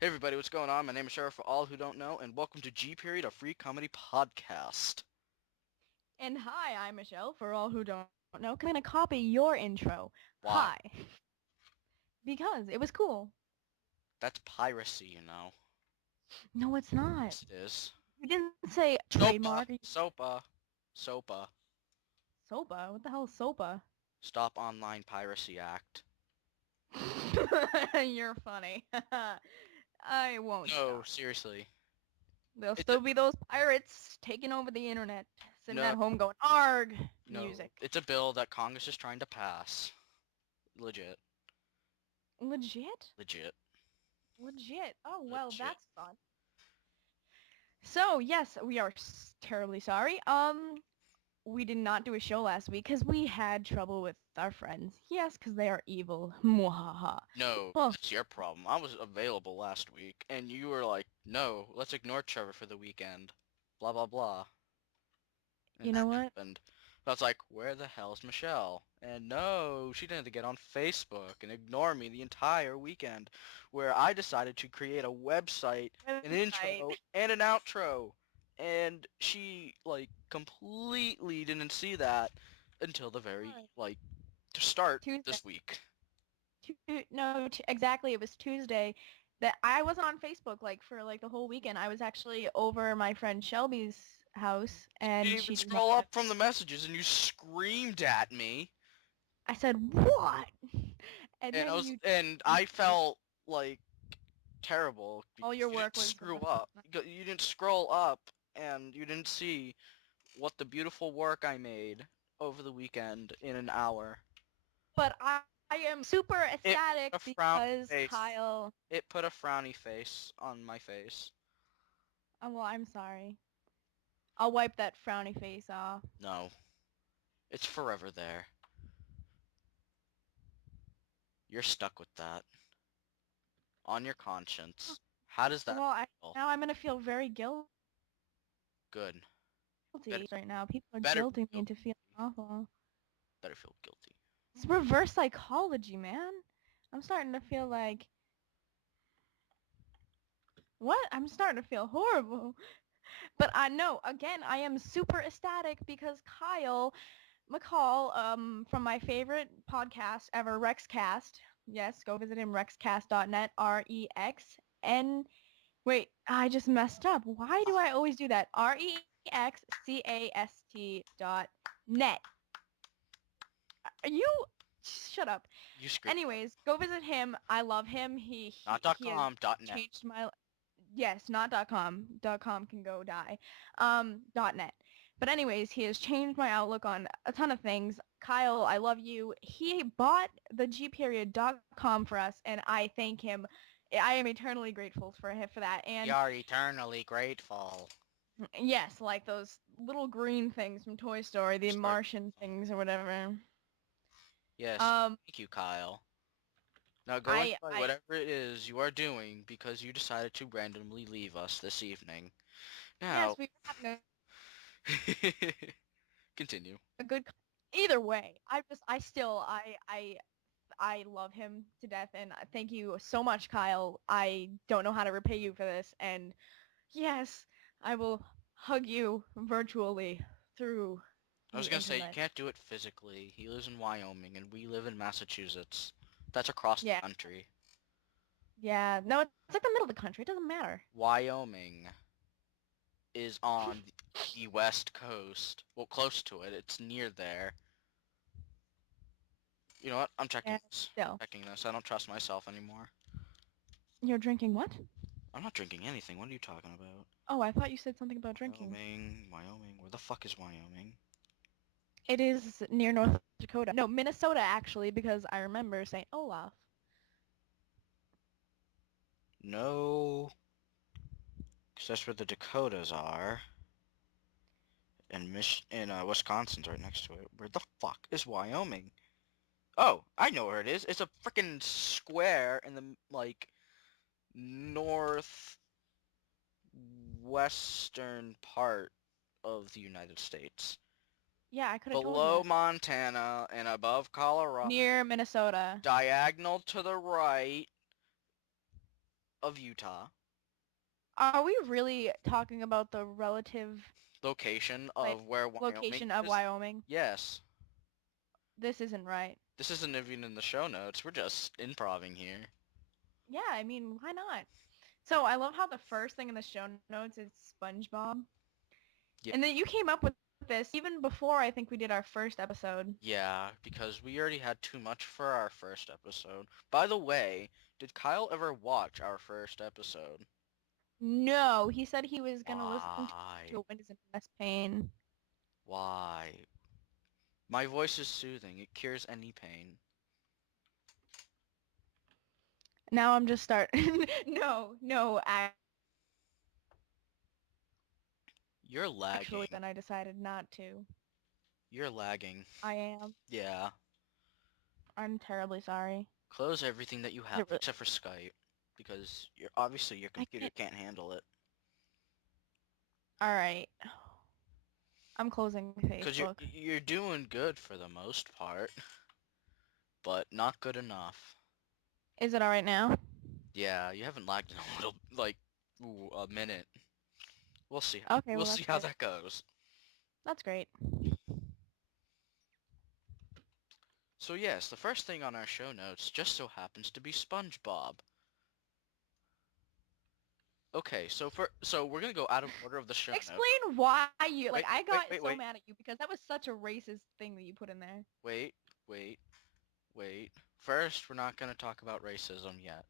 Hey everybody, what's going on? My name is Trevor for all who don't know, and welcome to G Period, a free comedy podcast. And hi, I'm Michelle, for all who don't know. I'm going to copy your intro. Why? Hi. Because it was cool. That's piracy, you know. No, it's not. Yes, it is. You didn't say Sopa! trademark. Sopa! Sopa. Sopa? What the hell is Sopa? Stop Online Piracy Act. You're funny. I won't No, stop. seriously. There'll It's a, still be those pirates taking over the internet, sitting no, at home going, ARG! no. Music. It's a bill that Congress is trying to pass. Legit. Legit? Legit. Legit. Oh, well, Legit. that's fun. So, yes, we are terribly sorry. We did not do a show last week because we had trouble with our friends. Yes, because they are evil. Mwahaha. No, Well, that's your problem. I was available last week, and you were like, no, let's ignore Trevor for the weekend. Blah, blah, blah. And you know that what? happened. I was like, where the hell's Michelle? And no, she didn't get on Facebook and ignore me the entire weekend, where I decided to create a website, an Website. intro, and an outro. And she, like, completely didn't see that until the very, like, to start Tuesday. this week. No, exactly. It was Tuesday that I wasn't on Facebook like for like the whole weekend. I was actually over my friend Shelby's house, You and didn't even she did not scroll have. up from the messages and you screamed at me. I said, "What?" And And then you and I felt like terrible all because your you didn't work was screw up. You didn't scroll up and you didn't see what the beautiful work I made over the weekend in an hour. but I am super It put ecstatic a frowny because face. Kyle. It put a frowny face on my face. Oh, well, I'm sorry. I'll wipe that frowny face off. No, it's forever there. You're stuck with that on your conscience. How does that Well, feel? now I'm gonna feel very guilty Good. Better right now. People are better guilting me feel into feeling awful. better feel guilty. It's reverse psychology, man. I'm starting to feel like what? I'm starting to feel horrible. But I know, again, I am super ecstatic because Kyle McCall, from my favorite podcast ever, Rexcast. Yes, go visit him, rexcast.net, REXN. Wait, I just messed up. Why do I always do that? REXCAST.net. Are you? Shut up. You scream. Anyways, go visit him. I love him. Not He has .com, .net. changed my. Yes, not .com. .com can go die. .net. But anyways, he has changed my outlook on a ton of things. Kyle, I love you. He bought the gperiod.com for us, and I thank him. I am eternally grateful for him for that. We And are eternally grateful. yes, like those little green things from Toy Story, the Sorry. Martian things or whatever. Yes, Um, thank you, Kyle. Now go I, enjoy I, whatever it is you are doing because you decided to randomly leave us this evening. Now, yes, we were having continue. a good. Either way, I love him to death, and thank you so much, Kyle. I don't know how to repay you for this, and yes, I will hug you virtually through I was the gonna say, you internet. can't do it physically. He lives in Wyoming and we live in Massachusetts. That's across the Yeah, country. yeah. No, it's like the middle of the country. It doesn't matter. Wyoming is on the west coast. Well, close to it. It's near there. You know what? I'm checking Yeah, this. still. Checking this. I don't trust myself anymore. You're drinking what? I'm not drinking anything. What are you talking about? Oh, I thought you said something about drinking. Wyoming, Wyoming. Where the fuck is Wyoming? It is near North Dakota. No, Minnesota actually, because I remember St. Olaf. No, because that's where the Dakotas are, and Wisconsin's right next to it. Where the fuck is Wyoming? Oh, I know where it is. It's a freaking square in the like northwestern part of the United States. Yeah, I could have told you Below that. Montana and above Colorado, Near Minnesota. diagonal to the right, of Utah, Are we really talking about the relative location like of where Wyoming location of is. Wyoming? Yes. This isn't right. This isn't even in the show notes. We're just improving here. Yeah, I mean, why not? So I love how the first thing in the show notes is SpongeBob. Yeah. And then you came up with this even before I think we did our first episode. Yeah, because we already had too much for our first episode. By the way, did Kyle ever watch our first episode? No, he said he was gonna listen Why? to it when he's in less pain. Why? My voice is soothing. It cures any pain. Now I'm just start. No, You're actually, lagging. then I decided not to. You're lagging. I am. Yeah. I'm terribly sorry. Close everything that you have It re- except for Skype. Because obviously your I computer can't. can't handle it. All right. I'm closing Because you're Facebook. you're doing good for the most part, but not good enough. Is it all right now? Yeah, you haven't lagged in a little, like, a minute. We'll see. Okay, We'll well see that's how good. that goes. That's great. So yes, the first thing on our show notes just so happens to be SpongeBob. Okay, so we're gonna go out of order of the show note. Explain why you like. Wait, I wait, got wait, so wait, mad at you because that was such a racist thing that you put in there. wait, wait, wait. First, we're not gonna talk about racism yet.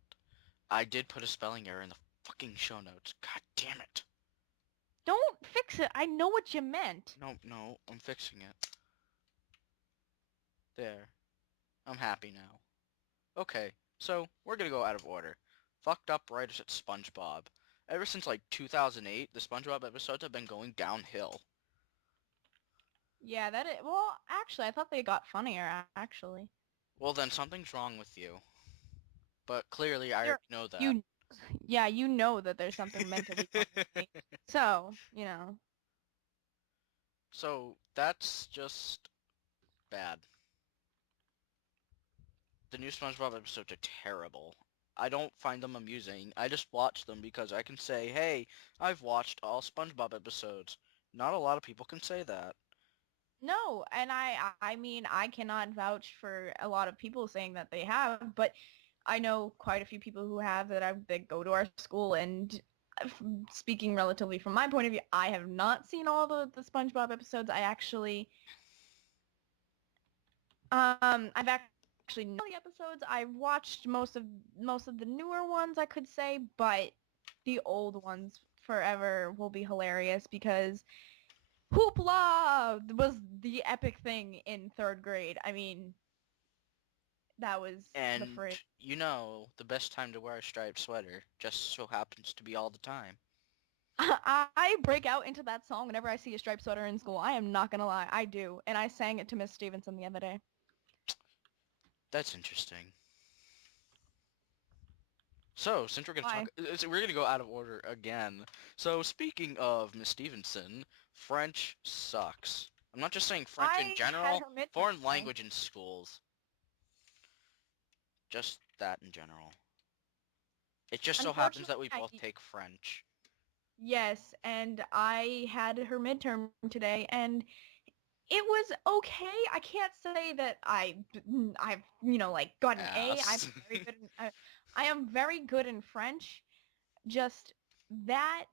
I did put a spelling error in the fucking show notes. God damn it. Don't fix it. I know what you meant. No, no, I'm fixing it. There. I'm happy now. Okay, so we're gonna go out of order. Fucked up writers at SpongeBob. Ever since like 2008, the SpongeBob episodes have been going downhill. Yeah, that is. Well, actually, I thought they got funnier. Actually, Well then something's wrong with you. But clearly I there. already know that. You, yeah, you know that there's something mentally wrong with me. So, So that's just bad. The new SpongeBob episodes are terrible. I don't find them amusing. I just watch them because I can say, hey, I've watched all SpongeBob episodes. Not a lot of people can say that. No, and I mean, I cannot vouch for a lot of people saying that they have, but I know quite a few people who have that go to our school, and speaking relatively from my point of view, I have not seen all the SpongeBob episodes. I've actually known the episodes. I've watched most of the newer ones, I could say, but the old ones forever will be hilarious because Hoopla was the epic thing in third grade. I mean, that was the And phrase. you know, the best time to wear a striped sweater just so happens to be all the time. I break out into that song whenever I see a striped sweater in school. I am not gonna lie, I do, and I sang it to Miss Stevenson the other day. That's interesting. So, since Why? we're gonna go out of order again. So, speaking of Miss Stevenson, French sucks. I'm not just saying French in I had general, her midterm foreign today. language in schools. Just that in general. It just so happens that Unfortunately, we both take French. yes, and I had her midterm today, and it was okay. I can't say that I've like got an A. Ass. I am very good in French. Just that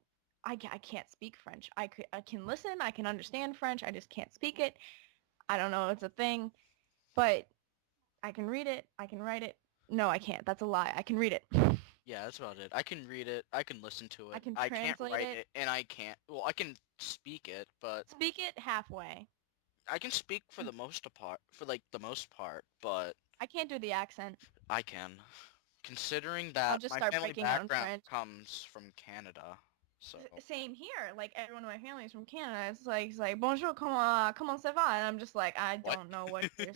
I can't speak French. I can listen. I can understand French. I just can't speak it. I don't know. It's a thing, but I can read it. I can write it. No, I can't. That's a lie. I can read it. Yeah, that's about it. I can read it, I can listen to I it, can I can't translate write it. it, and I can't, well, I can speak it, but Speak it halfway. I can speak for the most part, but I can't do the accent. I can. Considering I'll that just my start family breaking out in background French. comes from Canada, so Same here. Like everyone in my family is from Canada. It's like bonjour, comment ça va? And I'm just like, I what? don't know what you're.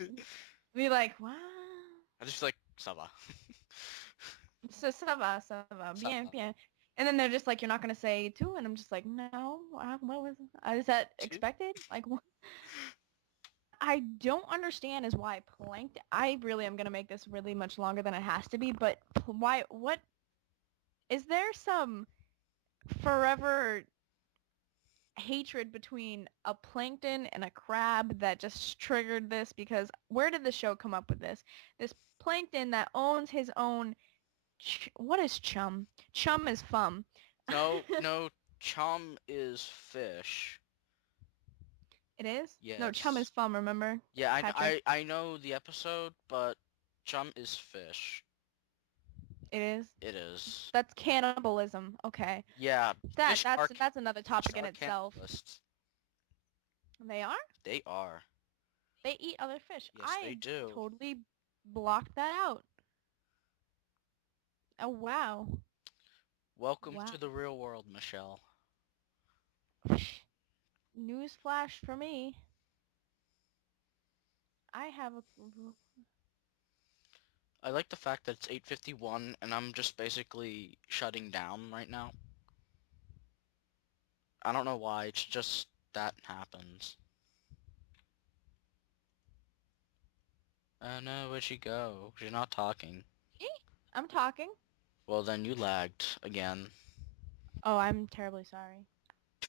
Be like, what? I just feel like ça va. Ça va, Ça bien, va. bien. And then they're just like, you're not gonna say two, and I'm just like, no. What was? Is that Tu? expected? Like, what? I don't understand is why plankton. I really am gonna make this really much longer than it has to be, but why? What? Is there some forever hatred between a plankton and a crab that just triggered this? Because where did the show come up with this? This plankton that owns his own what is chum? Chum is fum. No, no, chum is fish. It is? No, chum is Yes. fum, remember? Yeah, Patrick? I know the episode, but chum is fish. It is? It is. That's cannibalism. Okay. Yeah, That fish that's are that's another fish topic in are itself. cannibalists. They are? They are. They eat other fish. Yes, they I do. totally blocked that out. Oh wow. Welcome Wow. to the real world, Michelle. Newsflash for me. I have a I like the fact that it's 8:51 and I'm just basically shutting down right now. I don't know why, it's just that happens. Oh no, where'd she go? She's not talking. me? I'm talking. Well, then you lagged again. Oh, I'm terribly sorry.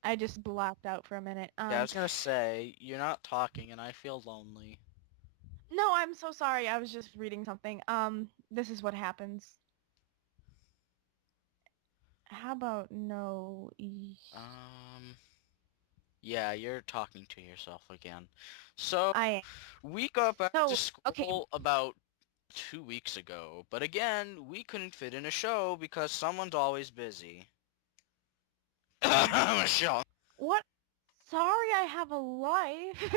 I just blacked out for a minute. Yeah, I was gonna say, you're not talking and I feel lonely. No, I'm so sorry. I was just reading something. This is what happens. How about no? Um, yeah, you're talking to yourself again. So, I we got back to so okay. school about 2 weeks ago, but again, we couldn't fit in a show because someone's always busy. Michelle. What? Sorry, I have a life.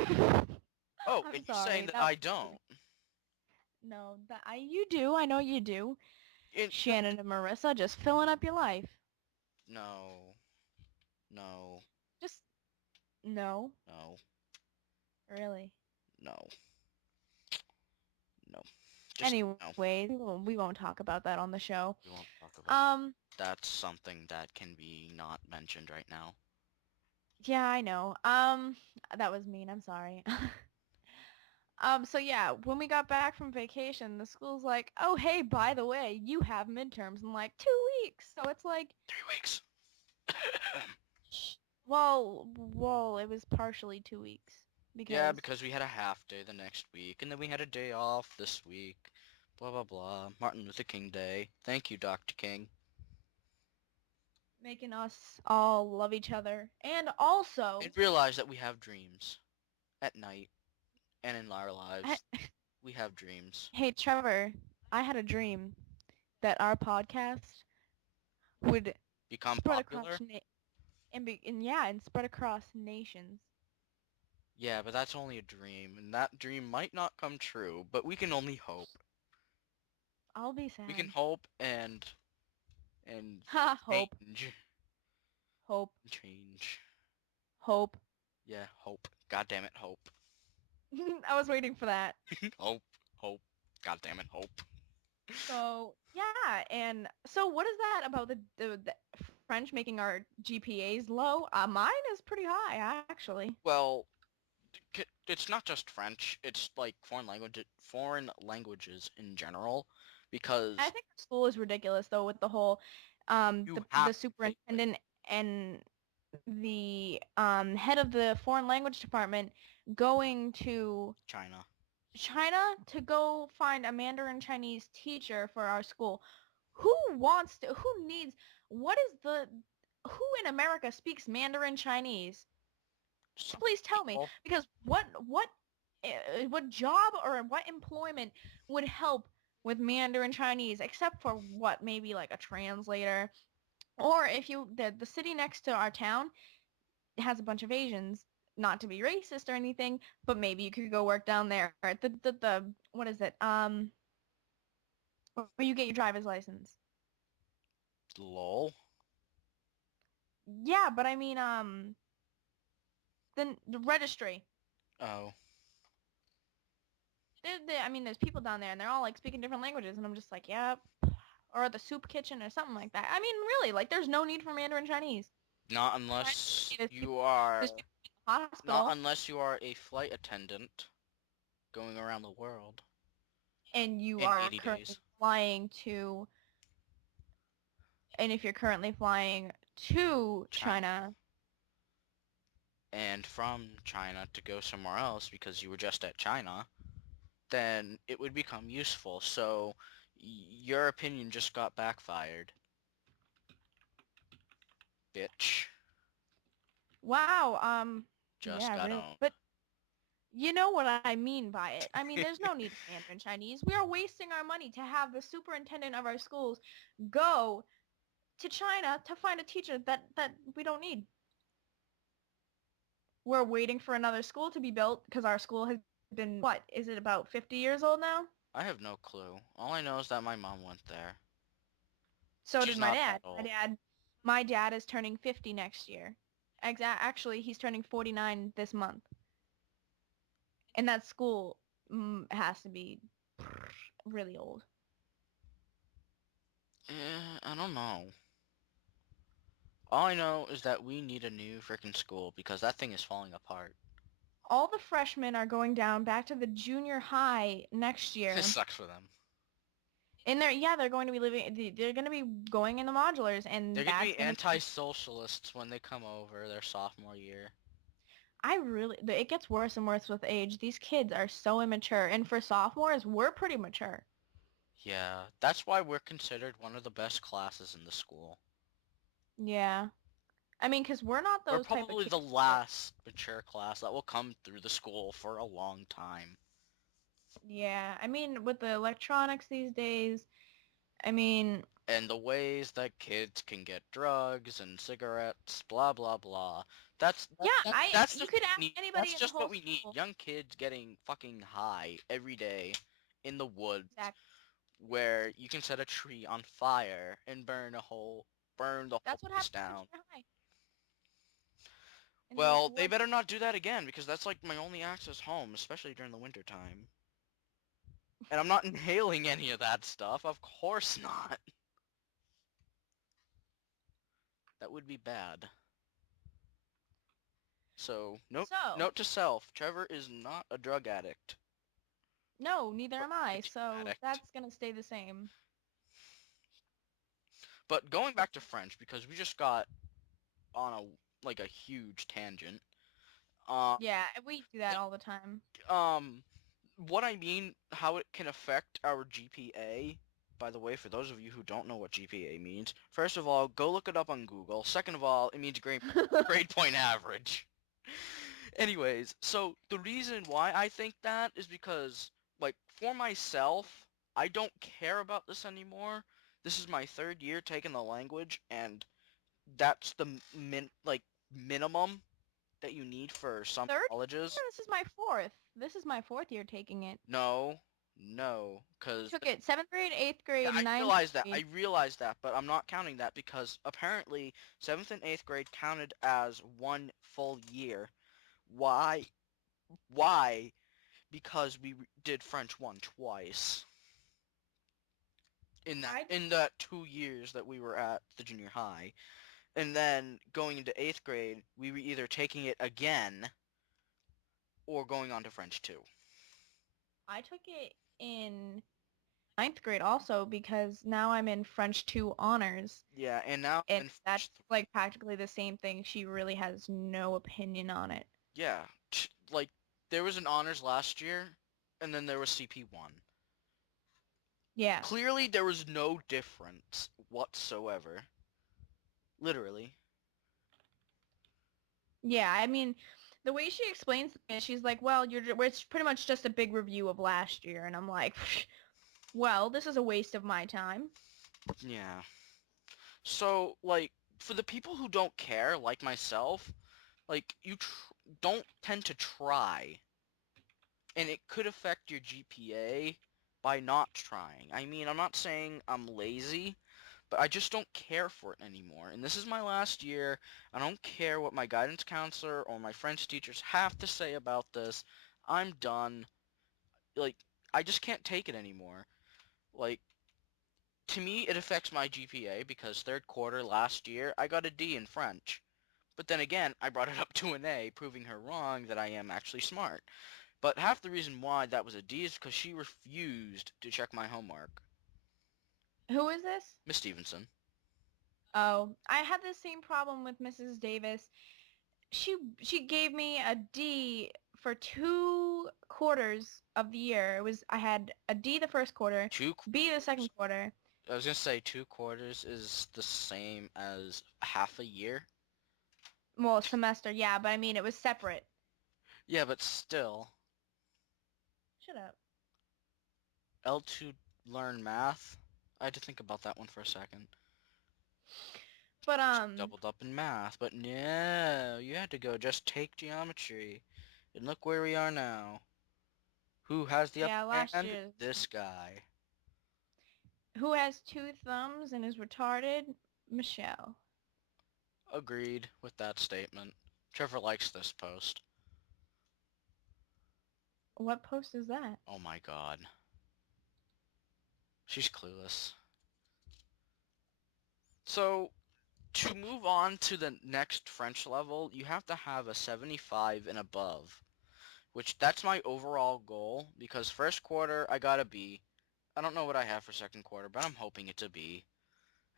Oh, I'm and you saying sorry. that That I was don't. no. That I you do. I know you do. It, Shannon and Marissa just filling up your life. no, no, Just no, no, really. no, no. Just no. Anyway, we won't talk about that on the show. We won't talk about it. Um, That's something that can be not mentioned right now. yeah, I know. That was mean. I'm sorry. So yeah, when we got back from vacation, the school's like, "Oh, hey, by the way, you have midterms in like 2 weeks." So it's like, 3 weeks. well, it was partially 2 weeks Yeah, because because we had a half day the next week, and then we had a day off this week. Blah, blah, blah. Martin Luther King Day. Thank you, Dr. King. making us all love each other. And also, And realize that we have dreams at night and in our I, lives. We have dreams. hey, Trevor, I had a dream that our podcast would Become spread across popular? and spread across nations. Yeah, but that's only a dream, and that dream might not come true, but we can only hope. I'll be We can sad. hope and Ha, hope, change. hope, Change. hope. Yeah, hope. God damn it, hope. I was waiting for that. Hope. Hope. God damn it, hope. So yeah, and so what is that about the French making our GPAs low? Mine is pretty high actually. Well, it's not just French. It's like foreign languages in general, I because think the school is ridiculous though with the whole you the have to take like superintendent and the head of the foreign language department going to China. China to go find a Mandarin Chinese teacher for our school. Who wants to, who needs, what is the, who in America speaks Mandarin Chinese? Some Please tell me, people. because what job or what employment would help with Mandarin Chinese except for what, maybe like a translator? Or if the city next to our town has a bunch of Asians, not to be racist or anything, but maybe you could go work down there at the what is it? Where you get your driver's license. Lol. Yeah, but I mean the registry. Oh. I mean, there's people down there, and they're all like speaking different languages, and I'm just like, yep. Or the soup kitchen or something like that. I mean, really, like, there's no need for Mandarin Chinese. Not Right? unless There's you there's are people in the not hospital, unless you are a flight attendant going around the world and you in are 80 currently days. flying to And if you're currently flying to China. China, And from China to go somewhere else because you were just at China, then it would become useful. So your opinion just got backfired, bitch. wow, Just yeah, got really. owned. But you know what I mean by it. I mean, there's no need for Mandarin Chinese. We are wasting our money to have the superintendent of our schools go to China to find a teacher that we don't need. We're waiting for another school to be built because our school has been, what, is it about 50 years old now? I have no clue. All I know is that my mom went there. So did She's my not that dad. old. My dad is turning 50 next year. Actually, he's turning 49 this month. And that school has to be really old. I don't know. All I know is that we need a new freaking school because that thing is falling apart. All the freshmen are going down back to the junior high next This year. sucks for them. And they're going to be they're going to be going in the modulars, They're and gonna that's be going to be, anti-socialists when they come over their sophomore year. it gets worse and worse with age. These kids are so immature. And for sophomores, we're pretty mature. Yeah, that's why we're considered one of the best classes in the school. Yeah. I mean, because we're not We're those type of probably kids the that, last mature class that will come through the school for a long time. yeah. I mean, with the electronics these days, I mean, And the ways that kids can get drugs and cigarettes, blah blah blah. That's yeah, that's you just could what we ask need. anybody That's in the just whole what we need. school. Young kids getting fucking high every day in the woods Exactly. where you can set a tree on fire and burn the whole That's what place happens in down. junior high. In the Well, they woods. better not do that again because that's like my only access home, especially during the winter time. And I'm not inhaling any of that stuff. Of course not. That would be bad. So, So, note to self, Trevor is not a drug addict no, neither or am a I. nicotine So addict. that's gonna stay the same. But going back to French, because we just got on a huge tangent. Um, Yeah, we do that all the time. um, what I mean, how it can affect our GPA. By the way, for those of you who don't know what GPA means, first of all, go look it up on Google. Second of all, it means grade point average. Anyways, so the reason why I think that is because, like, for myself, I don't care about this anymore. This is my third year taking the language, and that's the minimum that you need for some Third year? colleges. This is my fourth. This is my fourth year taking it. No, no, because Took it seventh grade, eighth yeah, grade, I ninth realize that. I grade. realize that, but I'm not counting that because apparently 7th and 8th grade counted as one full year. Why? Why? Because we did French 1 twice in that I in that 2 years that we were at the junior high. And then going into 8th grade, we were either taking it again or going on to French 2. I took it in ninth grade also because now I'm in French 2 honors, Yeah, and now and in that's French 3. like practically the same thing. She really has no opinion on it. Yeah, like there was an honors last year and then there was CP1. Yeah. Clearly there was no difference whatsoever. Literally. Yeah, I mean, the way she explains it, she's like, well, it's pretty much just a big review of last year. And I'm like, well, this is a waste of my time. Yeah. So, like, for the people who don't care, like myself, like, don't tend to try. And it could affect your GPA by not trying. I mean, I'm not saying I'm lazy, but I just don't care for it anymore. And this is my last year. I don't care what my guidance counselor or my French teachers have to say about this. I'm done. Like, I just can't take it anymore. Like, to me, it affects my GPA because third quarter last year, I got a D in French. But then again, I brought it up to an A, proving her wrong that I am actually smart. But half the reason why that was a D is because she refused to check my homework. Who is this? Miss Stevenson. Oh, I had the same problem with Mrs. Davis. She gave me a D for 2 quarters of the year. I had a D the first quarter, Two B the quarters. second quarter. I was gonna say 2 quarters is the same as half a year. Well, semester, yeah, but I mean it was separate. Yeah, but still, Shut up. L2 learn math. I had to think about that one for a second. But Doubled up in math, but no, you had to go just take geometry. And look where we are now. Who has the upper yeah, last hand? year. This guy. Who has 2 thumbs and is retarded? Michelle. Agreed with that statement. Trevor likes this post. What post is that? Oh my god. She's clueless. So, to move on to the next French level, you have to have a 75 and above. Which, that's my overall goal, because first quarter, I got a B. I don't know what I have for second quarter, but I'm hoping it's a B.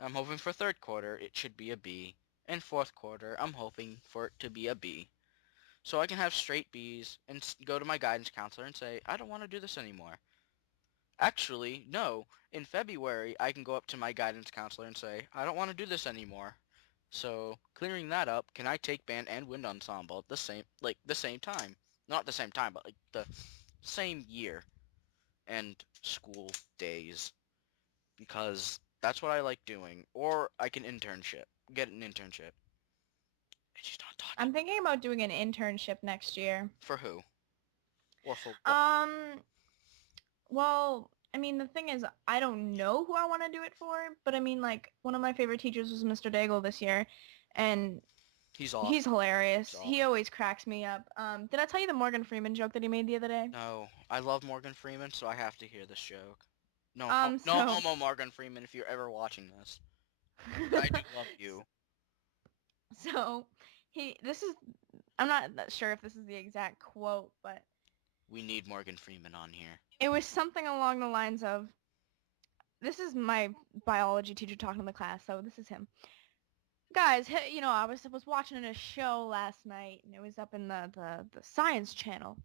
I'm hoping for third quarter, it should be a B. And fourth quarter, I'm hoping for it to be a B. So I can have straight Bs and go to my guidance counselor and say, I don't want to do this anymore. Actually, no. In February, I can go up to my guidance counselor and say, I don't want to do this anymore. So, clearing that up, can I take band and wind ensemble at the same time? Not at the same time, but like the same year and school days. Because that's what I like doing. Or I can get an internship. And she's not talking. I'm thinking about doing an internship next year. For who? Or for what? Um, well, I mean, the thing is, I don't know who I want to do it for, but I mean, like, one of my favorite teachers was Mr. Daigle this year, and He's he's awesome. hilarious. He's He awesome. always cracks me up. Did I tell you the Morgan Freeman joke that he made the other day? No, I love Morgan Freeman, so I have to hear this joke. No, no, Um, no so, homo, Morgan Freeman, if you're ever watching this. But I do love you. so I'm not sure if this is the exact quote, but We need Morgan Freeman on here. it was something along the lines of, this is my biology teacher talking to the class, so this is him. Guys, I was watching a show last night, and it was up in the Science Channel.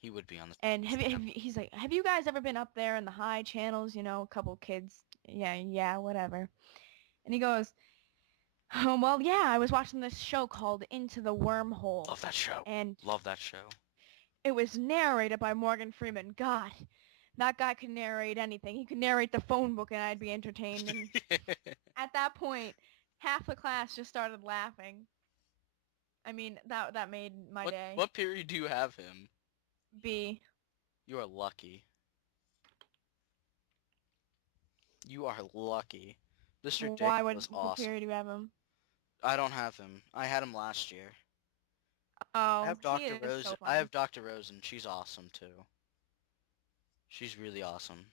He would be on the And stage channel. he's like, have you guys ever been up there in the high channels? A couple kids, yeah, whatever. And he goes, oh, well, yeah, I was watching this show called Into the Wormhole, Love that show. and Love that show. it was narrated by Morgan Freeman. God, that guy could narrate anything. He could narrate the phone book, and I'd be entertained. And at that point, half the class just started laughing. I mean, that made my what day. what period do you have him? B. You are lucky. You are lucky. Mr. Why? Daigle is What awesome. period do you have him? I don't have him. I had him last year. I Oh, have he Dr. is Rose. so I funny. have Dr. Rosen. She's awesome too. She's really awesome.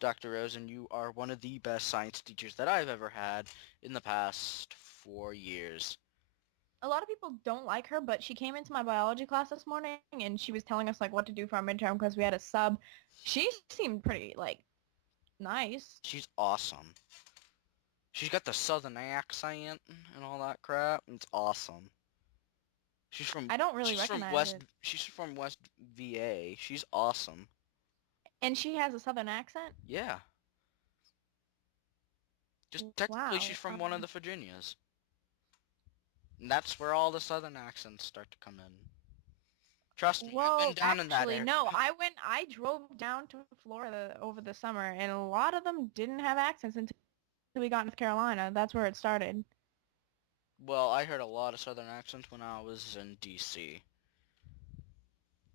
Dr. Rosen, you are one of the best science teachers that I've ever had in the past 4 years. A lot of people don't like her, but she came into my biology class this morning and she was telling us like what to do for our midterm because we had a sub. She seemed pretty like nice. She's awesome. She's got the southern accent and all that crap. And it's awesome. She's from I don't really she's from recognize West it. she's from West VA. She's awesome. And she has a southern accent? Yeah. Just technically she's Wow. from one of the Virginias. And that's where all the southern accents start to come in. Trust me, I've been Well, down in that actually, area. no. I drove down to Florida over the summer, and a lot of them didn't have accents until we got North Carolina. That's where it started. Well, I heard a lot of southern accents when I was in DC.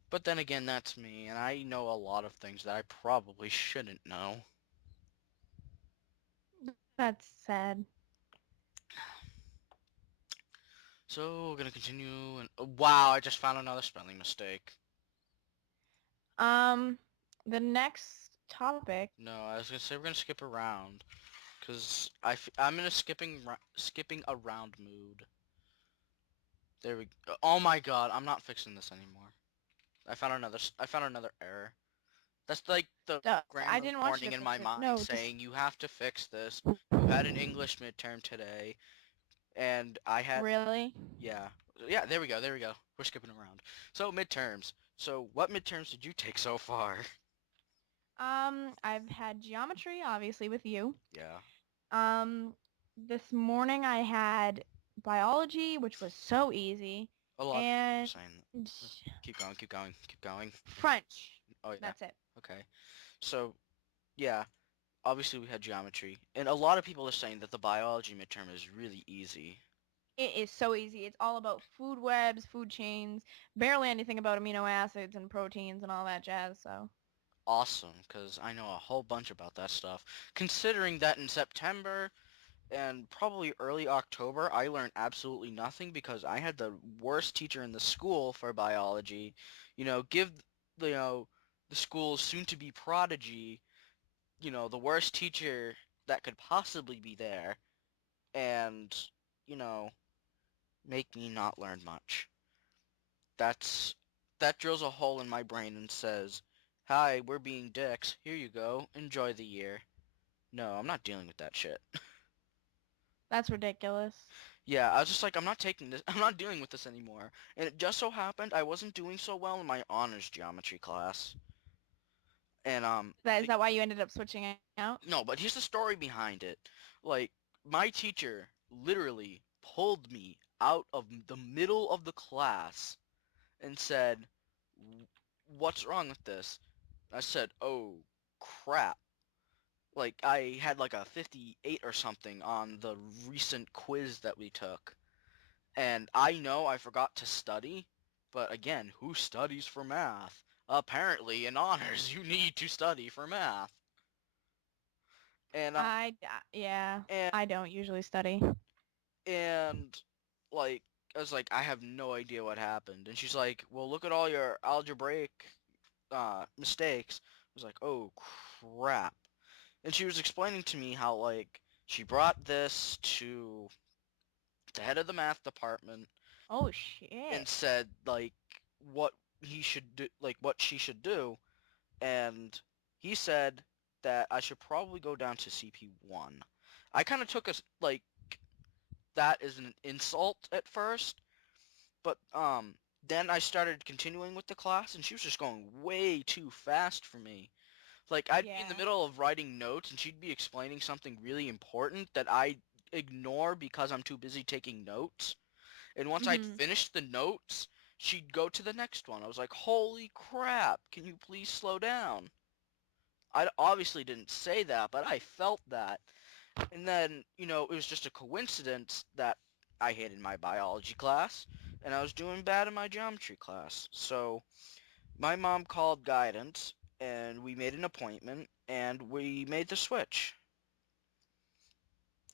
But then again, that's me, and I know a lot of things that I probably shouldn't know. That's sad. So, we're gonna continue, and wow, I just found another spelling mistake. Um, the next topic. No, I was gonna say we're gonna skip around, cause I'm in a skipping around mood. There we go. Oh my god, I'm not fixing this anymore. I found another error. That's like the I grammar didn't want you warning to in fix my it. mind No, just saying you have to fix this. had an English midterm today, and I had Really? yeah yeah there we go there we go. We're skipping around. So midterms. So what midterms did you take so far? I've had geometry, obviously, with you. Yeah, Um, this morning I had biology, which was so easy, a lot of people are and saying that. Keep going, keep going, keep going. French. Oh yeah. That's it. Okay. So yeah, obviously we had geometry, and a lot of people are saying that the biology midterm is really easy. It is so easy. It's all about food webs, food chains, barely anything about amino acids and proteins and all that jazz, so. Awesome, because I know a whole bunch about that stuff. Considering that in September and probably early October, I learned absolutely nothing because I had the worst teacher in the school for biology. Give the school's soon-to-be prodigy, the worst teacher that could possibly be there, and you know, make me not learn much. That's that drills a hole in my brain and says, "Hi, we're being dicks. Here you go. Enjoy the year." No, I'm not dealing with that shit. That's ridiculous. Yeah, I was just like, I'm not taking this. I'm not dealing with this anymore. And it just so happened I wasn't doing so well in my honors geometry class. And Is that why you ended up switching out? no, but here's the story behind it. Like, my teacher literally pulled me out of the middle of the class and said, "What's wrong with this?" I said, "Oh, crap." Like, I had like a 58 or something on the recent quiz that we took. And I know I forgot to study, but again, who studies for math? Apparently, in honors, you need to study for math. And Yeah, and I don't usually study. and like I was like, I have no idea what happened. And she's like, well, look at all your algebraic mistakes. I was like, oh crap. And she was explaining to me how like she brought this to the head of the math department Oh and shit. said like what he should do, like what she should do, and he said that I should probably go down to CP1. I kind of took like that as an insult at first, but then I started continuing with the class, and she was just going way too fast for me. Like I'd be in the Yeah. middle of writing notes, and she'd be explaining something really important that I ignore because I'm too busy taking notes. And once I'd Mhm. finished the notes, she'd go to the next one. I was like, holy crap, can you please slow down? I obviously didn't say that, but I felt that. And then, it was just a coincidence that I hated my biology class and I was doing bad in my geometry class. So my mom called guidance and we made an appointment and we made the switch.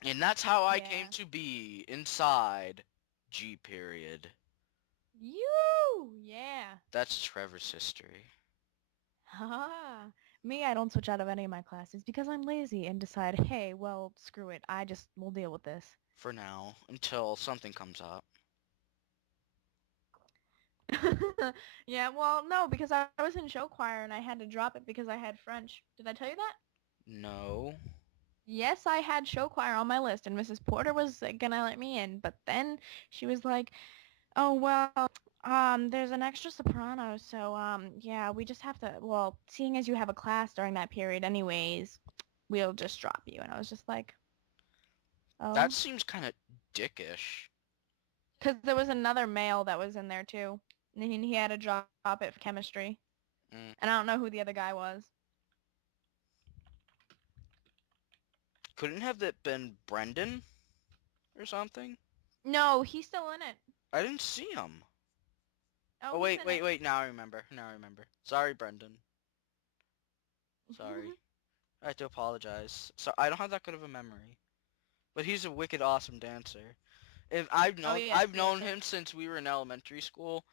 And that's how I came Yeah. to be inside G period. You. Yeah. That's Trevor's history. Ha. Me, I don't switch out of any of my classes because I'm lazy and decide, hey, well, screw it. I just will deal with this. For now, until something comes up. Yeah, well, no, because I was in show choir and I had to drop it because I had French. Did I tell you that? No. Yes, I had show choir on my list and Mrs. Porter was gonna let me in, but then she was like, "Oh, well, there's an extra soprano, so yeah, we just have to, well, seeing as you have a class during that period anyways, we'll just drop you." And I was just like, That "Oh." seems kind of dickish. Because there was another male that was in there too. And he had to drop it for chemistry. Mm. And I don't know who the other guy was. Couldn't have that been Brendan or something? No, he's still in it. I didn't see him. Oh, Oh, he's wait, in wait, it. wait. Now I remember. Now I remember. Sorry, Brendan. Sorry. I have to apologize. So I don't have that good of a memory. But he's a wicked awesome dancer. If I've Oh, known yes, I've he is. known him since we were in elementary school,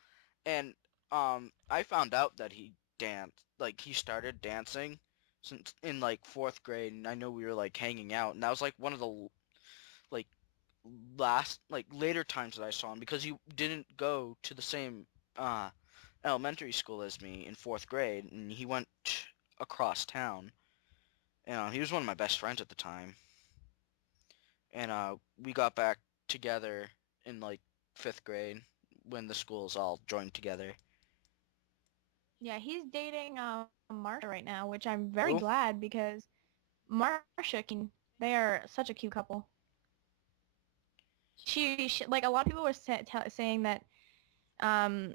and I found out that he danced, like he started dancing since in like fourth grade, and I know we were like hanging out, and that was like one of the like last like later times that I saw him because he didn't go to the same uh elementary school as me in fourth grade, and he went across town. And he was one of my best friends at the time. and we got back together in like 5th grade when the schools all joined together. Yeah, he's dating Marsha right now, which I'm very Oh, glad because Marsha, they are such a cute couple. She like a lot of people were saying that um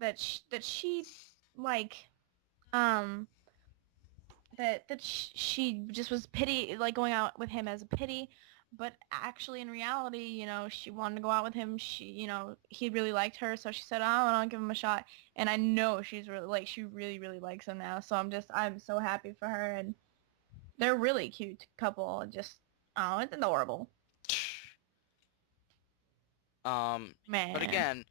that she's like um she just was pity like going out with him as a pity, but actually in reality, she wanted to go out with him. He really liked her, so she said, "Oh, I'll give him a shot." And I know she really really likes him now. So I'm so happy for her, and they're really cute couple. Just oh, it's adorable, um, but man. again,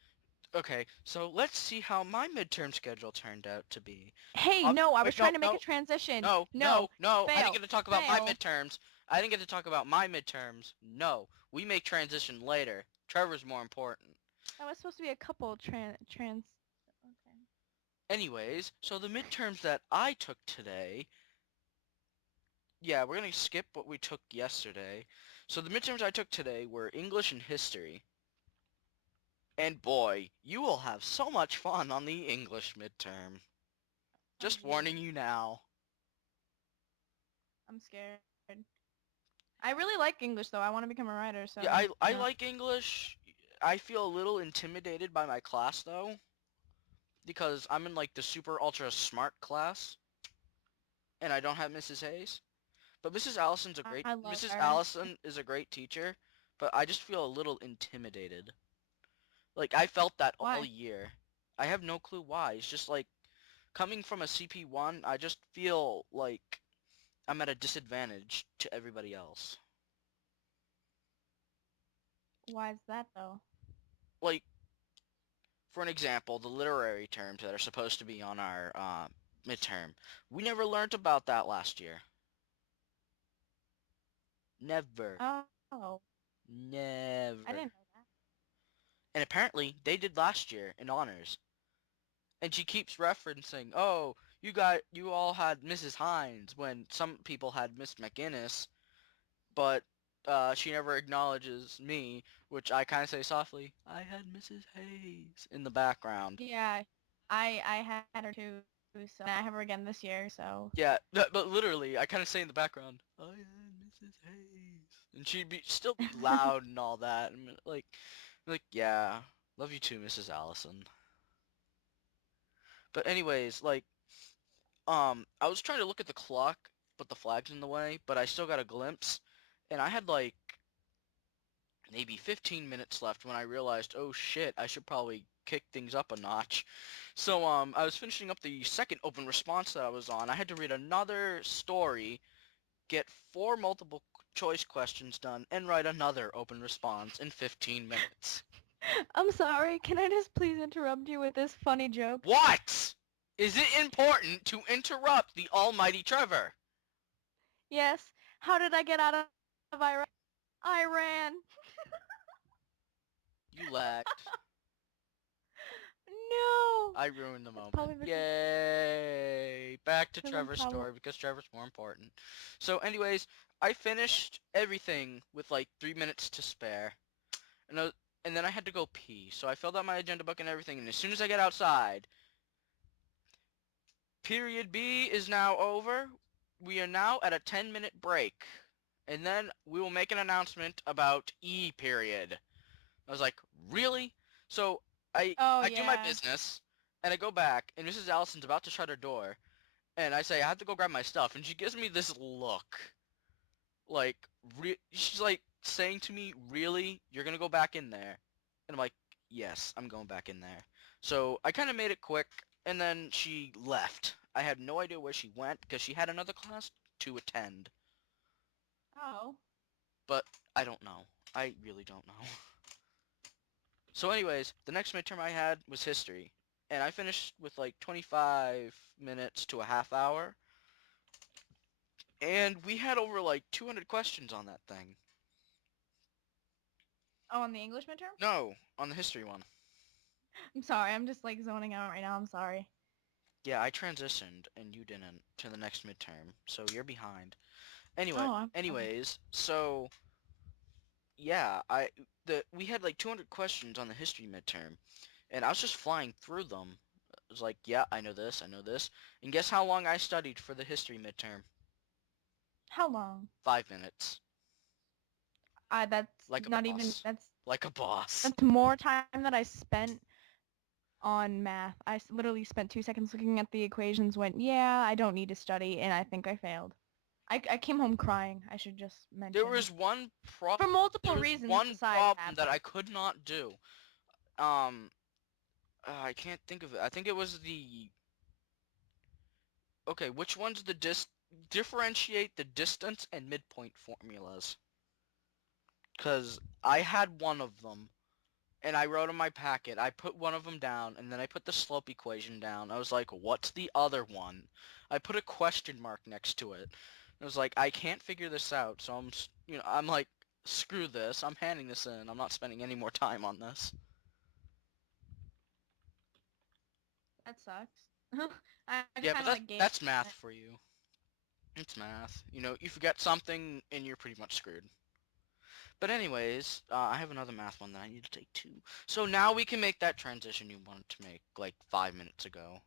okay, so let's see how my midterm schedule turned out to be. Hey, no, I was Wait, trying no, to make a no, transition. no, no, No, no. I didn't fail, get to talk about my fail. midterms. I didn't get to talk about my midterms. No, we make transition later. Trevor's more important. That was supposed to be a couple trans. Okay. Anyways, so the midterms that I took today, yeah, we're gonna skip what we took yesterday. So the midterms I took today were English and history. And boy, you will have so much fun on the English midterm. Oh, Just warning jeez. you now. I'm scared. I really like English, though. I want to become a writer, Yeah, so, I like English. I feel a little intimidated by my class though, because I'm in like the super ultra smart class, and I don't have Mrs. Hayes. But I love Mrs. her. Allison is a great teacher, but I just feel a little intimidated. Like I felt that all Why? year. I have no clue why. It's just like coming from a CP1, I just feel like I'm at a disadvantage to everybody else. Why is that, though? Like, for an example, the literary terms that are supposed to be on our midterm. We never learned about that last year. Never. Oh, I Never. didn't know that. And apparently, they did last year in honors. And she keeps referencing, oh, you all had Mrs. Hines when some people had Miss McGinnis, but she never acknowledges me, which I kind of say softly, I had Mrs. Hayes in the background. Yeah, I had her too, so and I have her again this year, so. Yeah, but literally, I kind of say in the background, I had Mrs. Hayes, and still be loud and all that, and like yeah, love you too, Mrs. Allison. But anyways, like I was trying to look at the clock, but the flag's in the way, but I still got a glimpse, and I had like maybe 15 minutes left when I realized, oh shit, I should probably kick things up a notch. So I was finishing up the second open response that I was on. I had to read another story, get 4 multiple choice questions done, and write another open response in 15 minutes. I'm sorry, can I just please interrupt you with this funny joke? What? Is it important to interrupt the almighty Trevor? Yes, how did I get out of Iraq? I ran. You lagged. No! I ruined the It's moment. probably Yay! Back to I'm Trevor's probably... story because Trevor's more important. So anyways, I finished everything with like 3 minutes to spare. And, and then I had to go pee. So I filled out my agenda book and everything. And as soon as I get outside, period B is now over. We are now at a 10-minute break. And then we will make an announcement about E period. I was like, really? So Oh, I do my yeah. business, and I go back, and Mrs. Allison's about to shut her door, and I say, I have to go grab my stuff, and she gives me this look. Like, she's like saying to me, really? You're gonna go back in there? And I'm like, yes, I'm going back in there. So I kind of made it quick, and then she left. I had no idea where she went, because she had another class to attend. Oh. But I don't know. I really don't know. So anyways, the next midterm I had was history. And I finished with like 25 minutes to a half hour. And we had over like 200 questions on that thing. Oh, on the English midterm? No, on the history one. I'm sorry, I'm just like zoning out right now. I'm sorry. Yeah, I transitioned and you didn't to the next midterm. So you're behind. Oh, I'm sorry. Anyways, so Yeah, we had like 200 questions on the history midterm, and I was just flying through them. I was like, yeah, I know this, I know this. And guess how long I studied for the history midterm? How long? 5 minutes. That's Like a not even boss. Like a boss. that's more time that I spent on math. Literally spent 2 seconds looking at the equations, went, yeah, I don't need to study, and I think I failed. I came home crying, I should just There mention. was one For there multiple was reasons one besides problem that, that but I could not do. Um, I can't think of it. I think it was the okay. Which one's the differentiate the distance and midpoint formulas? Because I had one of them, and I wrote in my packet. I put one of them down, and then I put the slope equation down. I was like, what's the other one? I put a question mark next to it. I was like, I can't figure this out, so I'm like, screw this. I'm handing this in. I'm not spending any more time on this. that sucks. I just Yeah, but kind of that's like gave that's math for you. It's math. You forget something, and you're pretty much screwed. But anyways, I have another math one that I need to take too. So now we can make that transition you wanted to make like 5 minutes ago.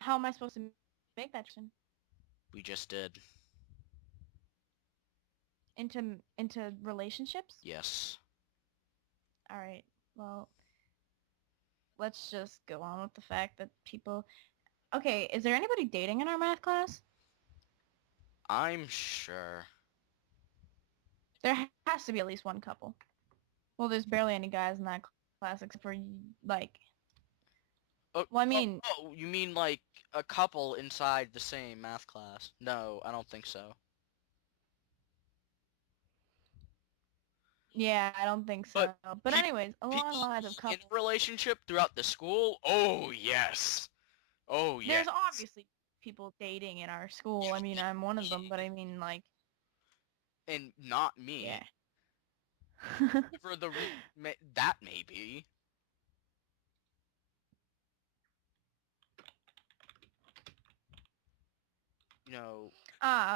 How am I supposed to make that transition We just did. into relationships? Yes. All right. Well, let's just go on with the fact that people. Okay, is there anybody dating in our math class? I'm sure. There has to be at least one couple. Well, there's barely any guys in that class except for like. Oh, Well, I oh, mean, oh, you mean like a couple inside the same math class? No, I don't think so. yeah, I don't think But so. But people, anyways, along the people lines of being in couples, a relationship throughout the school? Oh, yes. Oh, there's yes. obviously people dating in our school. I mean, I'm one of them, but I mean, like, And not yeah. me. For the that maybe. You know,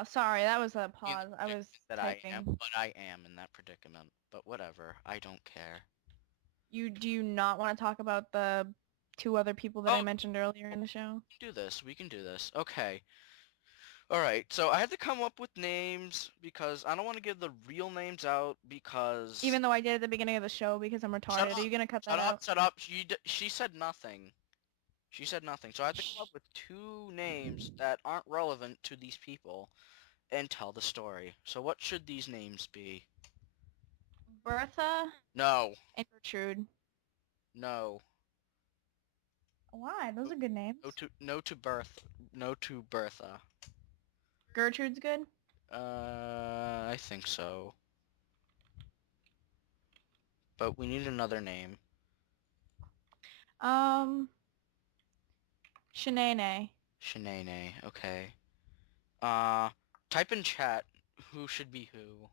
Sorry, that was a in the pause. I was predicament that I am, typing. but I am in that predicament. But whatever, I don't care. Do you not want to talk about the two other people that I Oh, mentioned earlier in the show? we can do this. We can do this. Okay. All right. So I had to come up with names because I don't want to give the real names out because Even though I did at the beginning of the show because I'm shut retarded. Are up, you gonna cut shut that up, out? shut up. She said nothing. She said nothing. So I had to come up Shh. with two names that aren't relevant to these people and tell the story. So what should these names be? Bertha No. and Gertrude. No. Why? Those are good names. No to Bertha. Gertrude's good. I think so. But we need another name. Um, Shanae. Shanae. Okay. Uh, type in chat who should be who